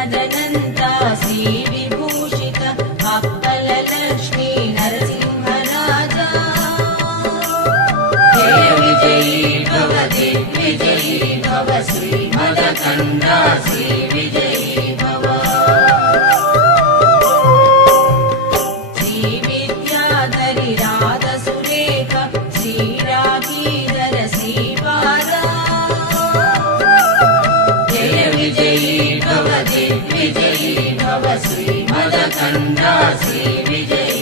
मदनन्ता श्रीविभूषित अप्पलक्ष्मी नरसिंहराजा जय विजयी भव दिग्विजयी भव श्रीमदकन्दा श्रीविजयी भव श्रीविद्याधरि राधसुरेख श्रीरागीधर श्रीपादा जय विजयी भव दिग्विजयी भव श्रीमदकन्दा श्रीविजयी